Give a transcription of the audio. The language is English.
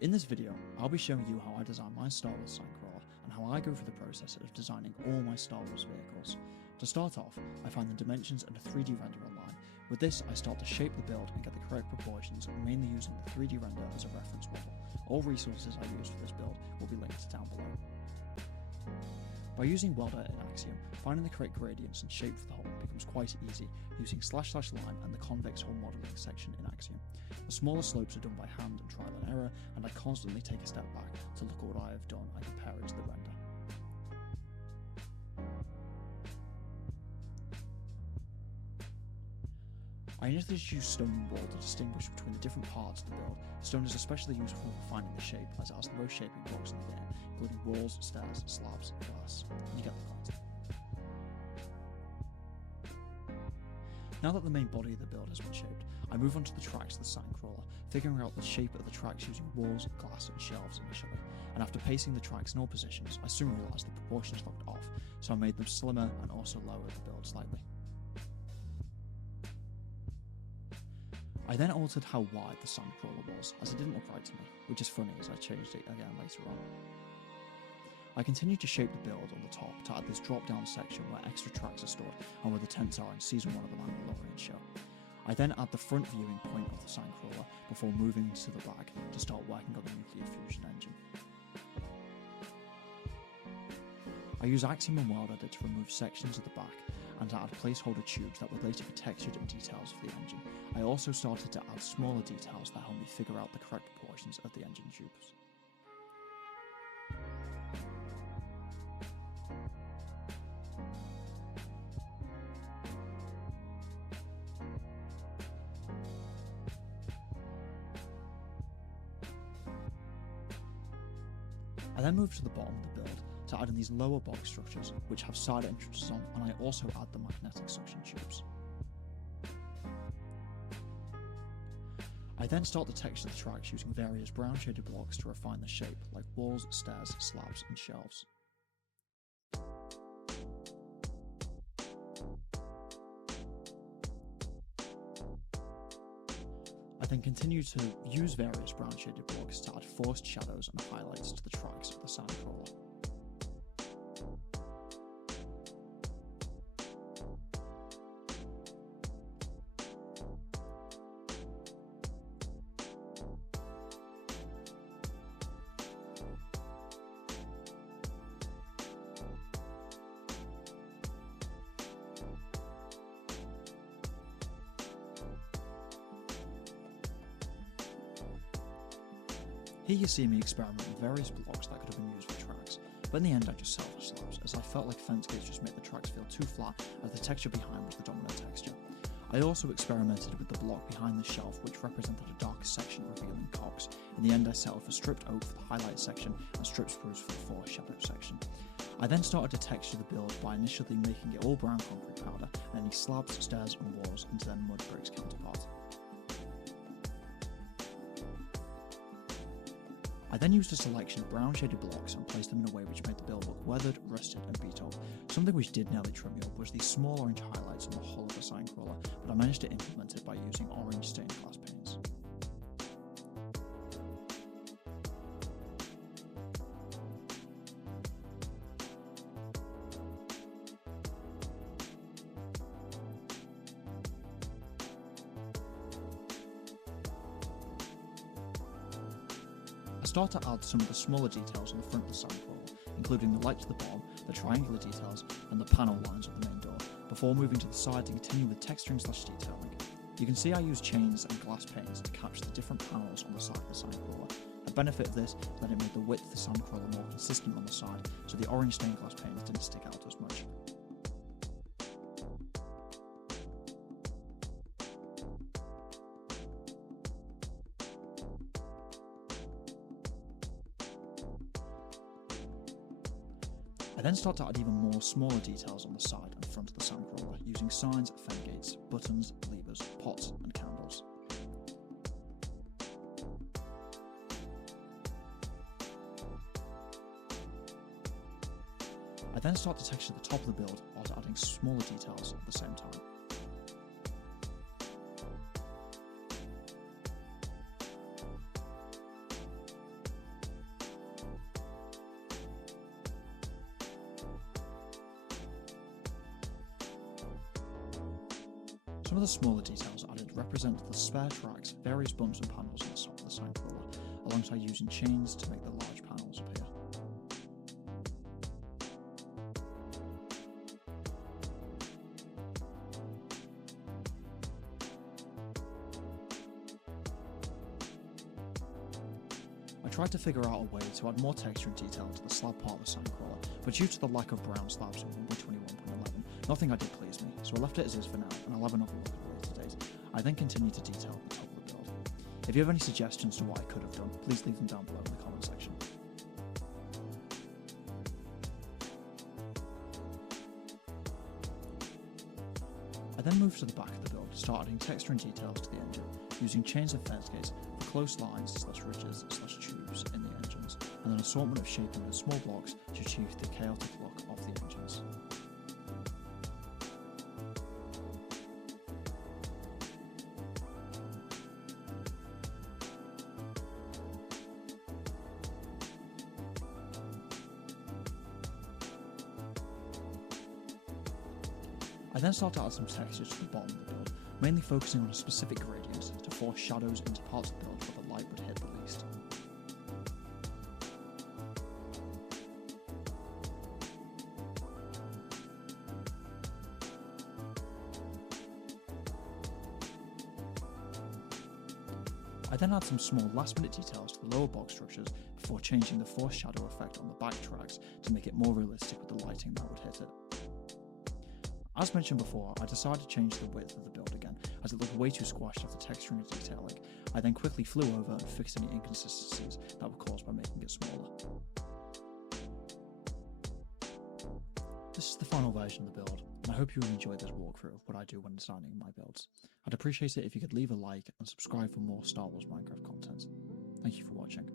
In this video, I'll be showing you how I design my Star Wars Sandcrawler and how I go through the process of designing all my Star Wars vehicles. To start off, I find the dimensions and a 3D render online. With this, I start to shape the build and get the correct proportions, mainly using the 3D render as a reference model. All resources I use for this build will be linked down below. By using Welder in Axiom, finding the correct gradients and shape for the hole becomes quite easy using //line and the convex hole modeling section in Axiom. The smaller slopes are done by hand and trial and error, and I constantly take a step back to look at what I have done and compare it to the render. I initially use stone and wall to distinguish between the different parts of the build. Stone is especially useful for finding the shape, as it has the most shaping blocks in the game, including walls, stairs, slabs, and glass. You get the point. Now that the main body of the build has been shaped, I move on to the tracks of the Sandcrawler, figuring out the shape of the tracks using walls, glass, and shelves initially, and after pasting the tracks in all positions, I soon realised the proportions looked off, so I made them slimmer and also lowered the build slightly. I then altered how wide the Sandcrawler was, as it didn't look right to me, which is funny as I changed it again later on. I continued to shape the build on the top to add this drop-down section where extra tracks are stored and where the tents are in Season 1 of the Mandalorian show. I then add the front viewing point of the Sandcrawler before moving to the back to start working on the nuclear fusion engine. I use Axiom and Welder to remove sections of the back and to add placeholder tubes that would later be textured and details for the engine. I also started to add smaller details that help me figure out the correct proportions of the engine tubes. I then move to the bottom of the build to add in these lower box structures which have side entrances on, and I also add the magnetic suction tubes. I then start to texture the tracks using various brown shaded blocks to refine the shape, like walls, stairs, slabs, and shelves. I then continue to use various brown shaded blocks to add forced shadows and highlights to the tracks of the Sandcrawler. Here you see me experiment with various blocks that could have been used for tracks, but in the end I just settled for slabs, as I felt like fence gates just made the tracks feel too flat, as the texture behind was the dominant texture. I also experimented with the block behind the shelf, which represented a darker section revealing cogs. In the end I settled for stripped oak for the highlight section and stripped spruce for the foreshadow section. I then started to texture the build by initially making it all brown concrete powder, and any slabs, stairs and walls into their mud bricks counterpart. I then used a selection of brown shaded blocks and placed them in a way which made the build look weathered, rusted and beat up. Something which did nearly trip me up was these small orange highlights on the hull of the Sandcrawler, but I managed to implement it by using orange stained glass paints. I start to add some of the smaller details on the front of the Sandcrawler, including the lights at the bottom, the triangular details, and the panel lines of the main door, before moving to the side to continue with texturing/detailing. You can see I use chains and glass panes to capture the different panels on the side of the Sandcrawler. A benefit of this is that it made the width of the Sandcrawler more consistent on the side, so the orange stained glass panes didn't stick out as much. I then start to add even more smaller details on the side and front of the Sandcrawler, using signs, fence gates, buttons, levers, pots and candles. I then start to texture the top of the build whilst adding smaller details at the same time. Some of the smaller details added represent the spare tracks, various bumps and panels on the top of the Sandcrawler, alongside using chains to make the large panels appear. I tried to figure out a way to add more texture and detail to the slab part of the Sandcrawler, but due to the lack of brown slabs in 1.21.11, nothing I did pleased me, so I left it as is for now, and I'll have another look at a later date. I then continued to detail the top of the build. If you have any suggestions to what I could have done, please leave them down below in the comment section. I then moved to the back of the build to start adding texture and details to the engine, using chains of fence gates for close lines / ridges / tubes in the engines, and an assortment of shaping and small blocks to achieve the chaotic look of the engines. I then started to add some textures to the bottom of the build, mainly focusing on a specific gradient to force shadows into parts of the build where the light would hit the least. I then add some small last minute details to the lower box structures before changing the force shadow effect on the back tracks to make it more realistic with the lighting that would hit it. As mentioned before, I decided to change the width of the build again, as it looked way too squashed after texturing and detailing. I then quickly flew over and fixed any inconsistencies that were caused by making it smaller. This is the final version of the build, and I hope you enjoyed this walkthrough of what I do when designing my builds. I'd appreciate it if you could leave a like and subscribe for more Star Wars Minecraft content. Thank you for watching.